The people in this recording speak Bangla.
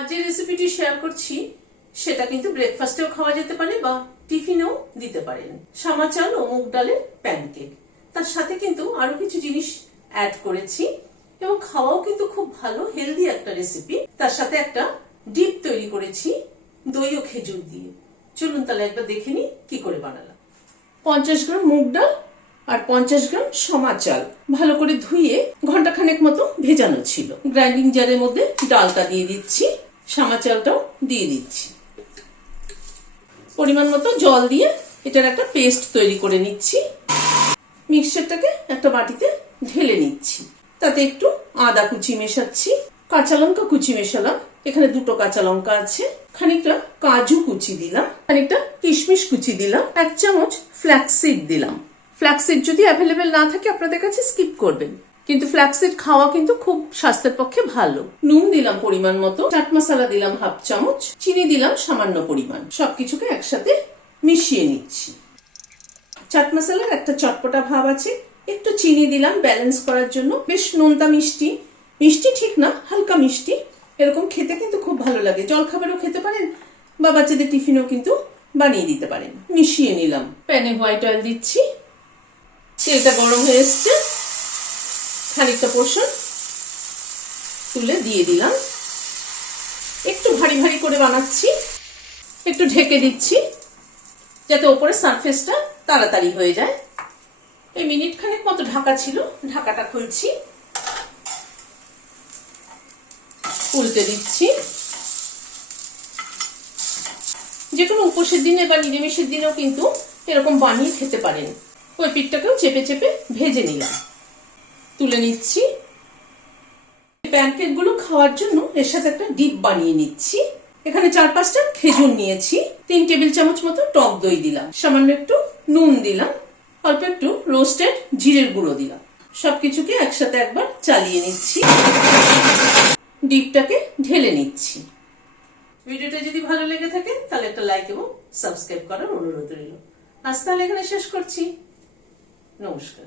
আজ যে রেসিপিটি শেয়ার করছি সেটা কিন্তু ব্রেকফাস্টেও খাওয়া যেতে পারে বা টিফিনেও দিতে পারেন। সামা চাল ও মুগ ডালের প্যানকেক, তার সাথে কিন্তু আরো কিছু জিনিস অ্যাড করেছি এবং খাওয়াও কিন্তু খুব ভালো, হেলদি একটা রেসিপি। তার সাথে একটা ডিপ তৈরি করেছি দই ও খেজুর দিয়ে। চলুন তাহলে একবার দেখে নিই কি করে বানালাম। 50 গ্রাম মুগ ডাল আর 50 গ্রাম সমা চাল ভালো করে ধুয়ে ঘন্টাখানেক মতো ভেজানো ছিল। গ্রাইন্ডিং জারের মধ্যে ডালটা দিয়ে দিচ্ছি, সমা চালটাও দিয়ে দিচ্ছি। পরিমাণ মতো জল দিয়ে এটার একটা পেস্ট তৈরি করে নিচ্ছি। মিক্সচারটাকে একটা বাটিতে ঢেলে নিচ্ছি। তাতে একটু আদা কুচি মেশাচ্ছি, কাঁচা লঙ্কা কুচি মেশালাম, এখানে 2টো কাঁচা লঙ্কা আছে, খানিকটা কাজু কুচি দিলাম, খানিকটা কিশমিশ কুচি দিলাম, 1 চামচ ফ্ল্যাক্সিড দিলাম। ফ্ল্যাক্সিড যদি অ্যাভেলেবেল না থাকে আপনাদের কাছে স্কিপ করবেন, কিন্তু ফ্ল্যাক্সিড খাওয়া কিন্তু খুব স্বাস্থ্যের পক্ষে ভালো। নুন দিলাম পরিমাণ মতো, চাট মশলা দিলাম 1/2 চামচ, চিনি দিলাম সামান্য পরিমাণ। সবকিছুকে একসাথে মিশিয়ে নিচ্ছি। চাট মশলার একটা চটপটা ভাব আছে, একটু চিনি দিলাম ব্যালেন্স করার জন্য। বেশ নোনতা মিষ্টি, মিষ্টি ঠিক না, হালকা মিষ্টি, এরকম খেতে কিন্তু খুব ভালো লাগে। জলখাবারও খেতে পারেন বা বাচ্চাদের টিফিনও কিন্তু বানিয়ে দিতে পারেন। মিশিয়ে নিলাম। প্যানে হোয়াইট অয়েল দিচ্ছি, তেলটা গরম হয়ে এসছে, খানিকটা পোর্শন তুলে দিয়ে দিলাম। একটু ভারী ভারী করে বানাচ্ছি, একটু ঢেকে দিচ্ছি যাতে ওপরে সারফেসটা তাড়াতাড়ি হয়ে যায়। এই মিনিট খানেক মতো ঢাকা ছিল, ঢাকাটা খুলছি, উল্টে দিচ্ছি। যে কোনো উপোসের দিনে বা নিরামিষের দিনেও কিন্তু এরকম বানিয়ে খেতে পারেন। ওই পিঠটাকেও চেপে চেপে ভেজে নিলাম, তুলে নিচ্ছি। প্যানকেক গুলো খাওয়ার জন্য এর সাথে একটা ডিপ বানিয়ে নিচ্ছি। এখানে 4-5টা খেজুর নিয়েছি, 3 টেবিল চামচ মতো টক দই দিলাম, সামান্য একটু নুন দিলাম, অল্প একটু রোস্টেড জিরের গুঁড়ো দিলাম। সবকিছুকে একসাথে একবার চালিয়ে নিচ্ছি, ডিপটাকে ঢেলে নিচ্ছি। ভিডিওটা যদি ভালো লেগে থাকে তাহলে একটা লাইক এবং সাবস্ক্রাইব করার অনুরোধ রইল। আজ তাহলে এখানে শেষ করছি। নমস্কার।